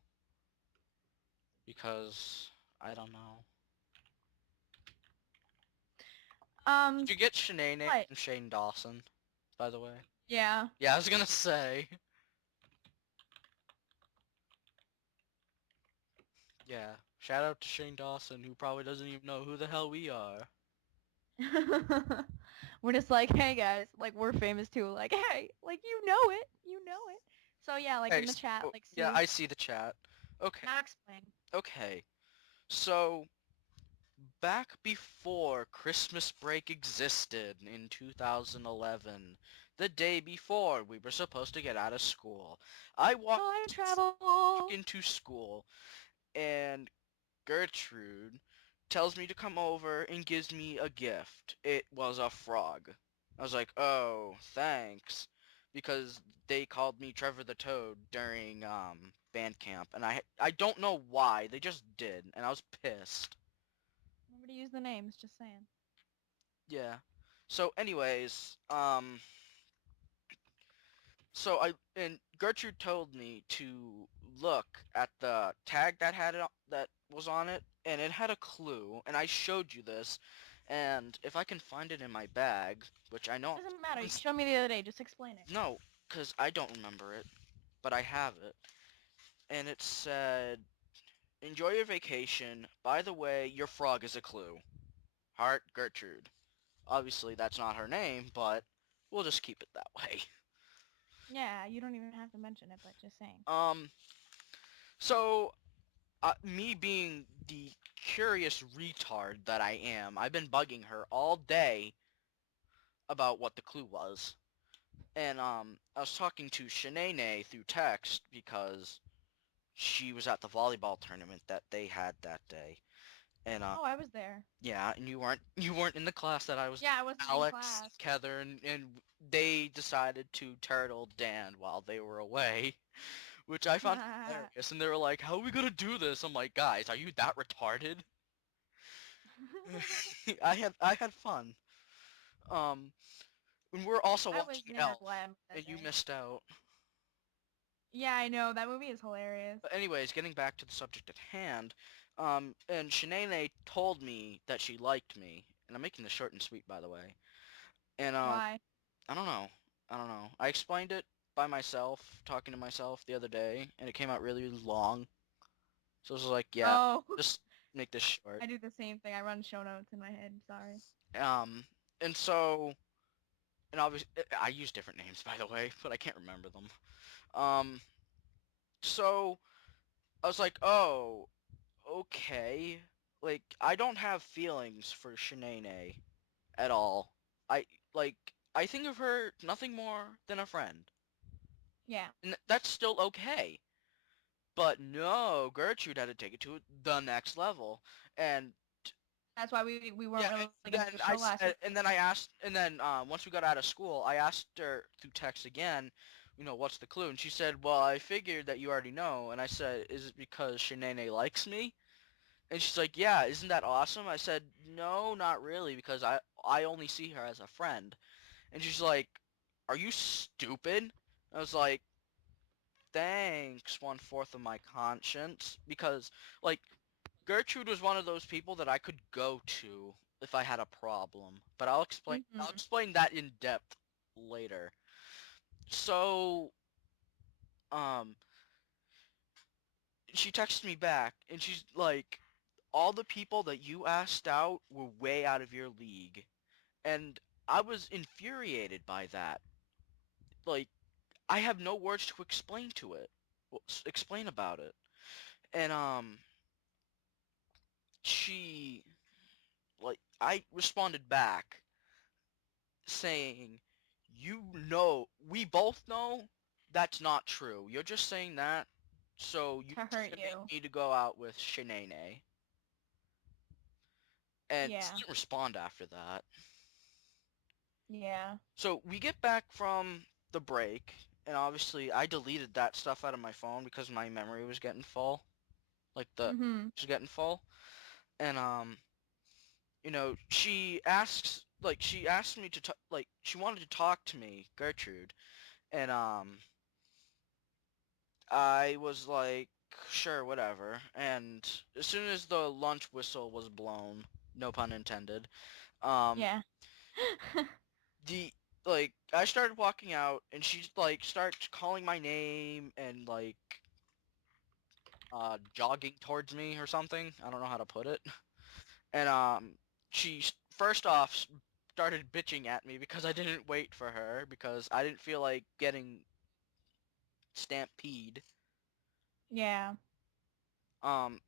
because I don't know. Did you get Shanae What? from Shane Dawson, by the way? Yeah. Yeah, I was gonna say. Yeah. Shout out to Shane Dawson, who probably doesn't even know who the hell we are. We're just like, hey guys, like we're famous too. Like, hey, like you know it, you know it. So yeah, like Hey, in the chat, like yeah, Sue. I see the chat. Okay. Now explain. Okay. So, back before Christmas break existed in 2011, the day before we were supposed to get out of school, I Time walk travel. into school and Gertrude tells me to come over and gives me a gift. It was a frog. I was like, oh, thanks. Because they called me Trevor the Toad during band camp, and I don't know why. They just did, and I was pissed. Remember to use the names. Just saying. Yeah. So anyways, so and Gertrude told me to look at the tag that that was on it, and it had a clue, and I showed you this, and if I can find it in my bag, which I know, Doesn't matter. You showed me the other day. Just explain it. no, because I don't remember it, but I have it, and it said enjoy your vacation. By the way, your frog is a clue. Heart Gertrude. Obviously, that's not her name, but we'll just keep it that way. Yeah, you don't even have to mention it, but just saying. Um, so me being the curious retard that I am, I've been bugging her all day about what the clue was. And I was talking to Shanae through text because she was at the volleyball tournament that they had that day. And Oh, I was there. yeah, and you weren't in the class that I was. Yeah, I wasn't in Alex, class. Heather, and they decided to turtle Dan while they were away, which I found hilarious. And they were like, "How are we gonna do this?" I'm like, "Guys, are you that retarded?" I had fun. Um, and we're also I was watching near Elf, Glam that and you day. missed out. Yeah, I know. That movie is hilarious. But anyways, getting back to the subject at hand, and Shanae told me that she liked me, and I'm making this short and sweet, by the way. And Why? I don't know. I don't know. I explained it by myself, talking to myself the other day, and it came out really, really long. So I was like, yeah, Oh, just make this short. I do the same thing. I run show notes in my head. Sorry. Um, and so, and obviously, I use different names, by the way, but I can't remember them. Um, so I was like, oh, okay. Like, I don't have feelings for Shanae at all. I, like, I think of her nothing more than a friend. Yeah, And that's still okay. But no, Gertrude had to take it to the next level. And that's why we weren't yeah, really and getting to the then show last week. and then I asked, and then once we got out of school, I asked her through text again, what's the clue? And she said, well, I figured that you already know. And I said, is it because Shanae likes me? And she's like, yeah, isn't that awesome? I said, no, not really, because I only see her as a friend. And she's like, are you stupid? I was like, thanks, one-fourth of my conscience, because, like, Gertrude was one of those people that I could go to if I had a problem. But I'll Hmm. explain that in depth later. So, um, she texted me back, and she's like, all the people that you asked out were way out of your league. And I was infuriated by that. Like, I have no words to explain to it. Explain about it. And, she, like, I responded back saying, we both know that's not true. You're just saying that so you To hurt can make you. me to go out with Shanae. And she Yeah. didn't respond after that. Yeah. So we get back from the break, and obviously I deleted that stuff out of my phone because my memory was getting full. Like the Mhm. was getting full. And she asked me to she wanted to talk to me, Gertrude, and I was like, sure, whatever. And as soon as the lunch whistle was blown, no pun intended, um, Yeah. the I started walking out, and she like starts calling my name and jogging towards me or something. I don't know how to put it. And she first off started bitching at me because I didn't wait for her because I didn't feel like getting stampede. Yeah.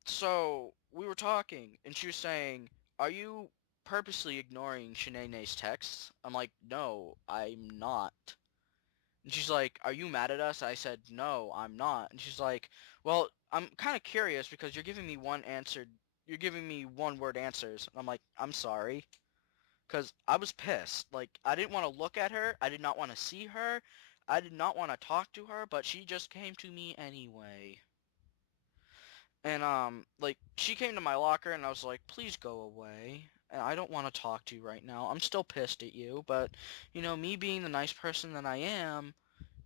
So we were talking, and she was saying, "Are you purposely ignoring Shanae's texts?" I'm like, "No, I'm not." And she's like, "Are you mad at us?" I said, "No, I'm not." And she's like, "Well, I'm kind of curious because you're giving me one-word answers." And I'm like, "I'm sorry." Because I was pissed. Like, I didn't want to look at her. I did not want to see her. I did not want to talk to her, but she just came to me anyway. And like she came to my locker and I was like, "Please go away. I don't want to talk to you right now. I'm still pissed at you, but me being the nice person that I am,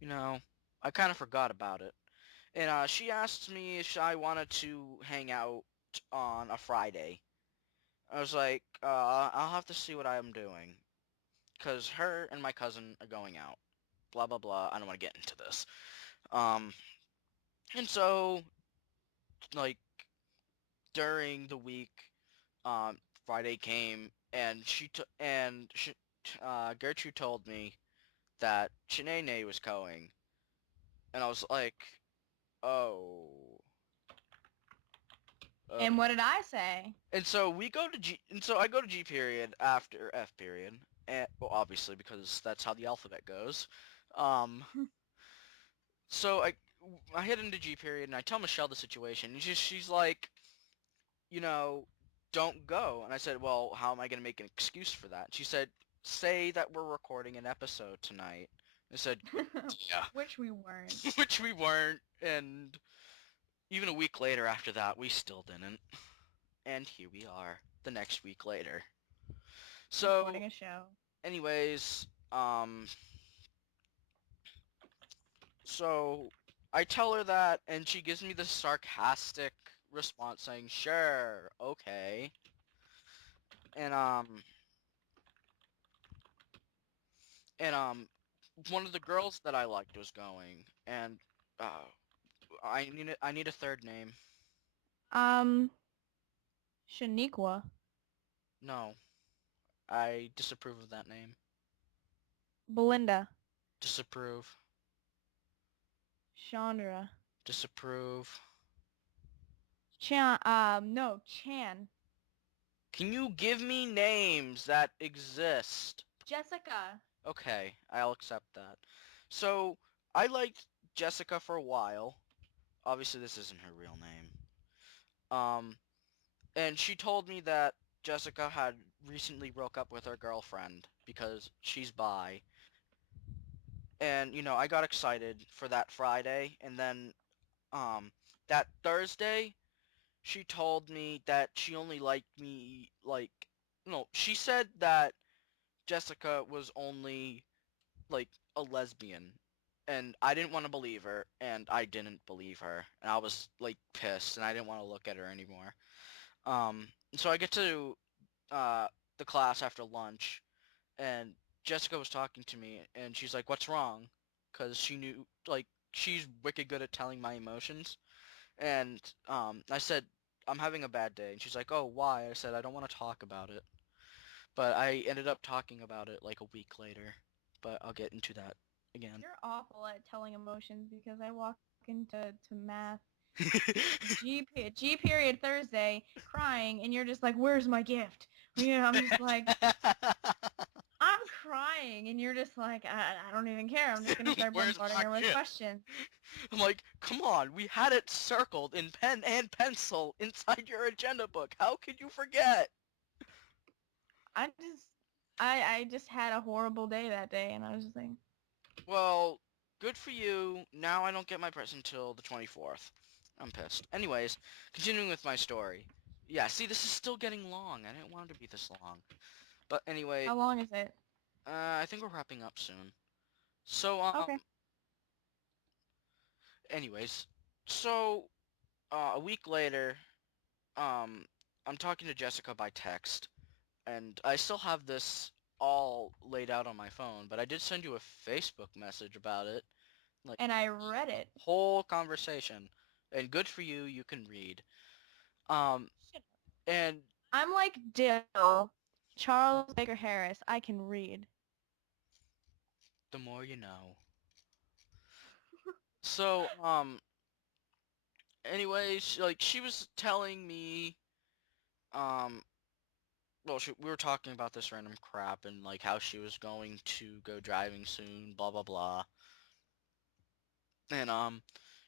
you know, I kind of forgot about it." And she asked me if I wanted to hang out on a Friday. I was like, I'll have to see what I'm doing, cause her and my cousin are going out. Blah blah blah. I don't want to get into this. Um, and so like during the week, Friday came, and Gertrude told me that Chinene was going, and I was like, oh, And okay. what did I say? And so I go to G period after F period, and well, obviously because that's how the alphabet goes. Um, so I head into G period and I tell Michelle the situation, and she's like, you know, don't go. And I said, well, how am I going to make an excuse for that? She said, say that we're recording an episode tonight. I said, good idea. Which we weren't. Which we weren't, and even a week later after that, we still didn't. And here we are, the next week later. So, Recording a show. anyways, so I tell her that, and she gives me this sarcastic response saying, sure, okay. And, and, one of the girls that I liked was going, and, uh, I need a third name. Um, Shaniqua. No, I disapprove of that name. Belinda. Disapprove. Chandra. Disapprove. Chan. No, Chan. Can you give me names that exist? Jessica. Okay, I'll accept that. So, I liked Jessica for a while. Obviously, this isn't her real name. Um, and she told me that Jessica had recently broke up with her girlfriend because she's bi. And, I got excited for that Friday, and then, that Thursday, she told me that she only liked me, like, no, she said that Jessica was only like a lesbian, and I didn't want to believe her, and I didn't believe her, and I was like pissed, and I didn't want to look at her anymore. So I get to the class after lunch, and Jessica was talking to me, and she's like, "What's wrong?" Because she knew, like, she's wicked good at telling my emotions, and I said, "I'm having a bad day," and she's like, "Oh, why?" I said, "I don't want to talk about it." But I ended up talking about it like a week later. But I'll get into that again. You're awful at telling emotions because I walk into math G period Thursday crying and you're just like, where's my gift? I'm just like, I'm crying and you're just like, I don't even care. I'm just gonna start Where's bombarding my her with gift? questions. I'm like, come on, we had it circled in pen and pencil inside your agenda book. How could you forget? I just I just had a horrible day that day and I was just like, Well, good for you. Now I don't get my present till the 24th. I'm pissed. Anyways, continuing with my story. Yeah, see, this is still getting long. I didn't want it to be this long. But anyway, how long is it? I think we're wrapping up soon. So, Okay. anyways, so, a week later, um, I'm talking to Jessica by text, and I still have this all laid out on my phone, but I did send you a Facebook message about it, like, And I read it. whole conversation, and good for you, you can read. Um, Shit. and I'm like Dill, Charles Baker Harris. I can read. the more you know. So, anyways, like, she was telling me, um, well, we were talking about this random crap and like how she was going to go driving soon, blah blah blah. And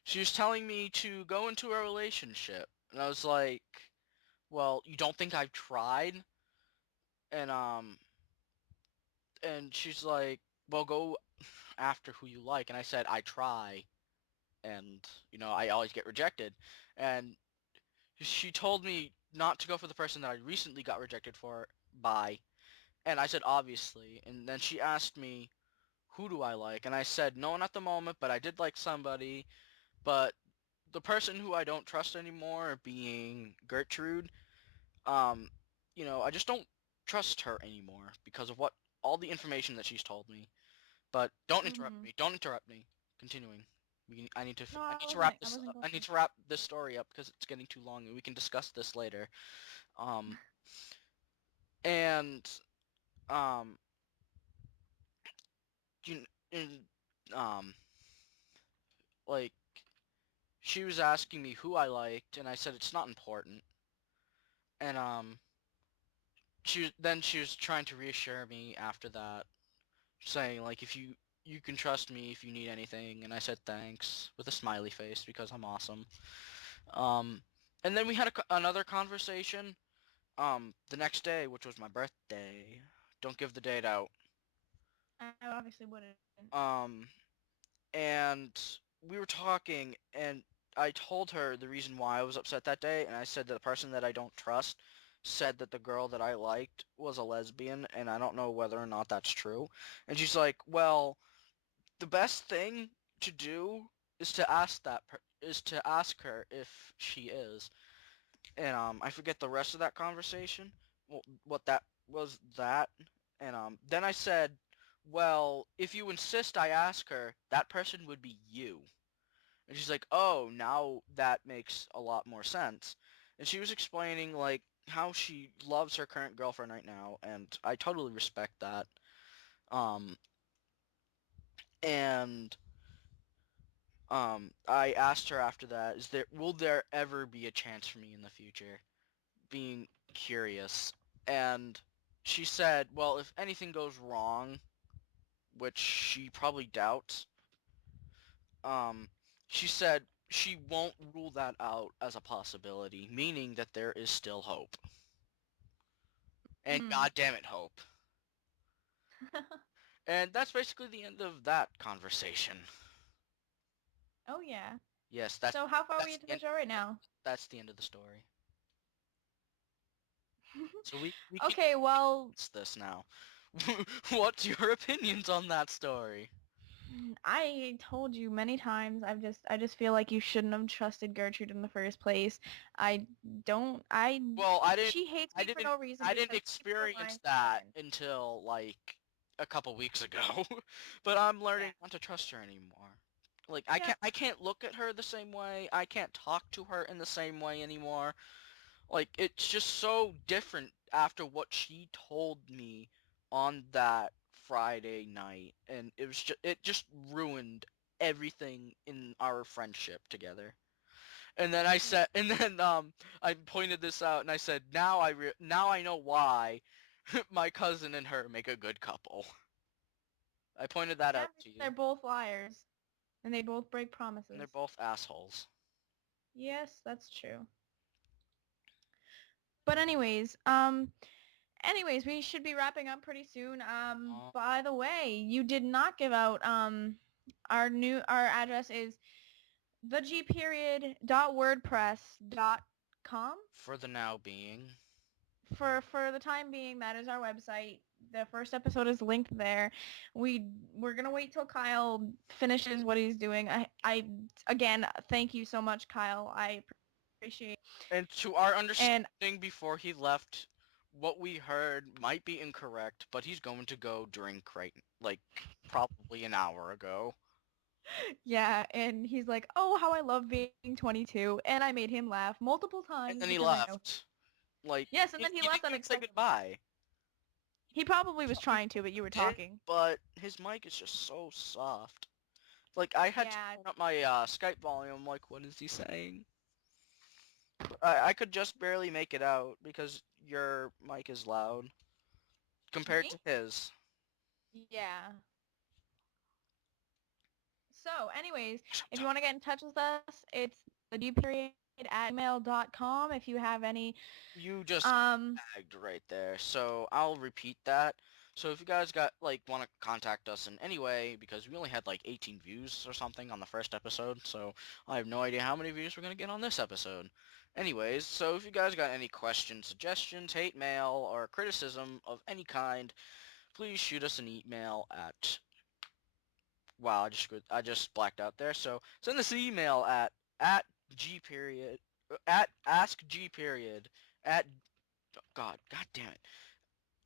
she was telling me to go into a relationship, and I was like, well, you don't think I've tried? And and she's like, well, go after who you like. And I said, I try, and I always get rejected. And she told me not to go for the person that I recently got rejected for by. And I said, obviously. And then she asked me, who do I like? And I said, no one at the moment, but I did like somebody. But the person who I don't trust anymore, being Gertrude, um, I just don't trust her anymore because of what all the information that she's told me. But don't interrupt Mhm. me. Don't interrupt me. Continuing. No, I need to wrap I this wasn't up. I need going. to wrap this story up because it's getting too long and we can discuss this later. Um, and um, you and um, like she was asking me who I liked, and I said it's not important. And she was trying to reassure me after that, saying like if you can trust me if you need anything, and I said thanks with a smiley face because I'm awesome. Um, and then we had another conversation the next day, which was my birthday. Don't give the date out. I obviously wouldn't. Um, and we were talking, and I told her the reason why I was upset that day, and I said that the person that I don't trust said that the girl that I liked was a lesbian, and I don't know whether or not that's true. And she's like, well, the best thing to do is to ask her if she is. And I forget the rest of that conversation. What that was that. And then I said, well, if you insist I ask her, that person would be you. And she's like, oh, now that makes a lot more sense. And she was explaining like how she loves her current girlfriend right now, and I totally respect that. Um, and I asked her after that, will there ever be a chance for me in the future? Being curious. And she said, well, if anything goes wrong, which she probably doubts, um, she said she won't rule that out as a possibility, meaning that there is still hope. And Mm. god damn it, hope. And that's basically the end of that conversation. Oh yeah. Yes, So how far are we that's into the the end. show right now? That's the end of the story. So we can Okay, well, discuss this now. What's your opinions on that story? I told you many times. I just feel like you shouldn't have trusted Gertrude in the first place. I don't. I Well, She hates I me for didn't, no reason I didn't because people are experience lying that to until like a couple weeks ago. But I'm Yeah. learning not to trust her anymore. Like Yeah. I can't look at her the same way. I can't talk to her in the same way anymore. Like it's just so different after what she told me on that Friday night, and it just ruined everything in our friendship together. And then I Yeah. said, and then I pointed this out, and I said, now I know why my cousin and her make a good couple. I pointed that Yeah, out to because they're you, both liars and they both break and they're promises. both assholes. Yes, that's true. But anyways, we should be wrapping up pretty soon. Uh, By the way, you did not give out our address is thegperiod.wordpress.com. for the now being, For the time being, that is our website. The first episode is linked there. We're gonna wait till Kyle finishes what he's doing. I again thank you so much, Kyle. I appreciate it. and to our And understanding before he left, what we heard might be incorrect, but he's going to go drink right, like probably an hour ago, yeah, and he's like, "Oh, how I love being 22," and I made him laugh multiple and times then he because I know. left. Like Yes, and then he he left didn't even say unexpectedly. goodbye. He probably was Probably trying to, but you were did, talking. but his mic is just so soft. Like I had to Yeah, turn up my Skype volume. Like, what is he saying? I could just barely make it out because your mic is loud compared me? to his. Yeah. So, anyways, Gosh, I'm if you tired. want to get in touch with us, it's thedperiod@gmail.com. If you have any, You just um, lagged right there, so I'll repeat that. So if you guys got like want to contact us in any way, because we only had like 18 views or something on the first episode, so I have no idea how many views we're gonna get on this episode. Anyways, so if you guys got any questions, suggestions, hate mail, or criticism of any kind, please shoot us an email at wow, I just blacked out there. So send us an email at g period at askgperiod at god damn it,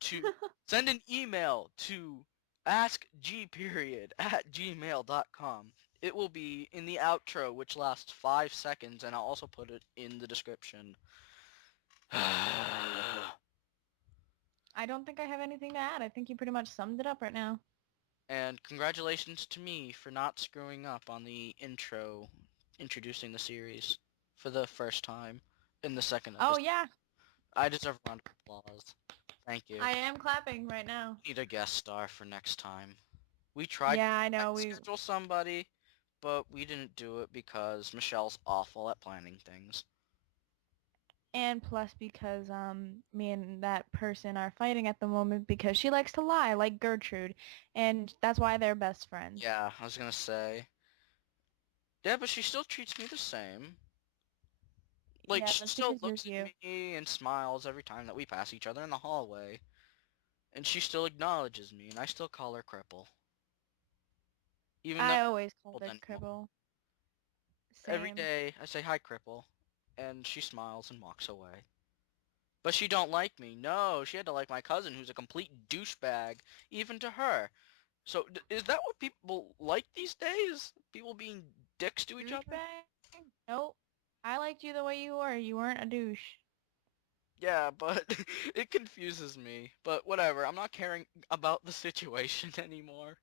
to send an email to askgperiod at gmail.com. It will be in the outro, which lasts 5 seconds, and I'll also put it in the description. I don't think I have anything to add. I think you pretty much summed it up right now. And congratulations to me for not screwing up on the intro introducing the series for the first time in the second Oh episode. yeah, I deserve a round of applause. Thank you. I am clapping right now. Need a guest star for next time. We tried Yeah, I know. to We schedule somebody, but we didn't do it because Michelle's awful at planning things. and plus because me and that person are fighting at the moment because she likes to lie like Gertrude, and that's why they're best friends. Yeah, I was gonna say. Yeah, but she still treats me the same. Like, Yeah, she that's still because you're looks at you. me and smiles every time that we pass each other in the hallway. And she still acknowledges me, and I still call her Cripple. Even though I always called I'm her old anymore. Cribble. Every Same. day, I say, "Hi, Cripple," and she smiles and walks away. But she don't like me. No, she had to like my cousin, who's a complete douchebag, even to her. So, is that what people like these days? People being dicks to each other? Douchebag? Nope. I liked you the way you were. You weren't a douche. Yeah, but it confuses me. But whatever, I'm not caring about the situation anymore.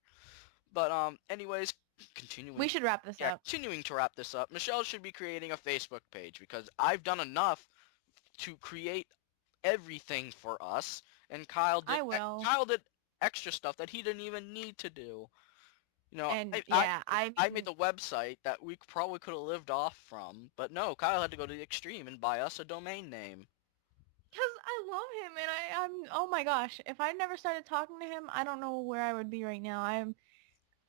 But anyways, We continuing. should wrap this Yeah, up. continuing to wrap this up. Michelle should be creating a Facebook page because I've done enough to create everything for us, and I will. Kyle did extra stuff that he didn't even need to do. You know, And yeah, I need I made to. the website that we probably could have lived off from, but no, Kyle had to go to the extreme and buy us a domain name. Because I love him, and I'm. Oh my gosh, if I never started talking to him, I don't know where I would be right now.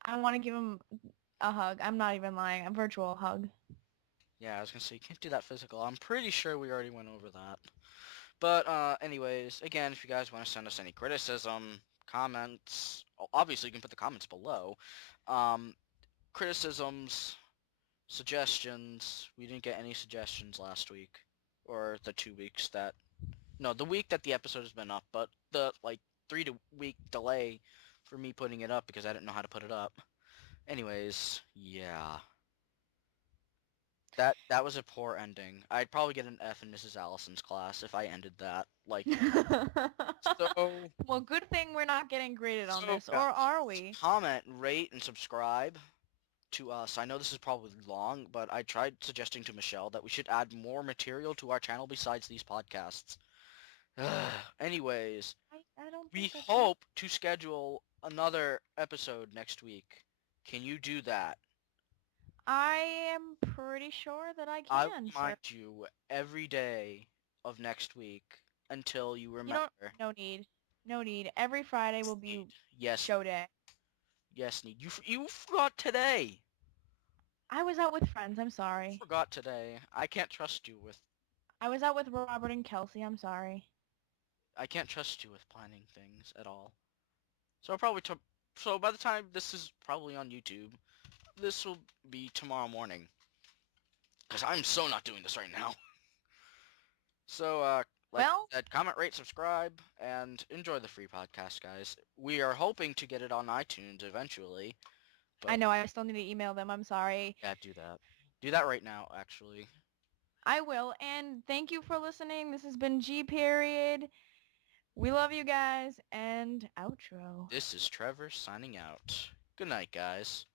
I want to give him a hug. I'm not even lying. A virtual hug. Yeah, I was gonna say you can't do that physical. I'm pretty sure we already went over that. But anyways, again, if you guys want to send us any criticism, comments, obviously you can put the comments below. Um, criticisms, suggestions. We didn't get any suggestions last week, or the 2 weeks that. No, the week that the episode has been up, but the like 3 week delay for me putting it up because I didn't know how to put it up. Anyways, yeah. That was a poor ending. I'd probably get an F in Mrs. Allison's class if I ended that like that. So, Well, good thing we're not getting graded on so this, or guys, are we? comment, rate, and subscribe to us. I know this is probably long, but I tried suggesting to Michelle that we should add more material to our channel besides these podcasts. Anyways, I don't we think that's happening. hope to schedule another episode next week. Can you do that? I am pretty sure that I I will can, sir. remind you every day of next week until you You don't. remember. No need. No need. Every Friday will be Yes, show day. yes, need. You forgot today. I was out with friends. I'm You sorry. forgot today. I can't trust you with. I was out with Robert and Kelsey. I'm sorry. I can't trust you with planning things at all. So probably so by the time this is probably on YouTube, this will be tomorrow morning. Cause I'm so not doing this right now. So like Well, I said, comment, rate, subscribe, and enjoy the free podcast, guys. We are hoping to get it on iTunes eventually, I but know I still need to email them. I'm sorry. yeah, do that. Do that right now, actually. I will. And thank you for listening. This has been G period. We love you guys. And outro. This is Trevor signing out. Good night, guys.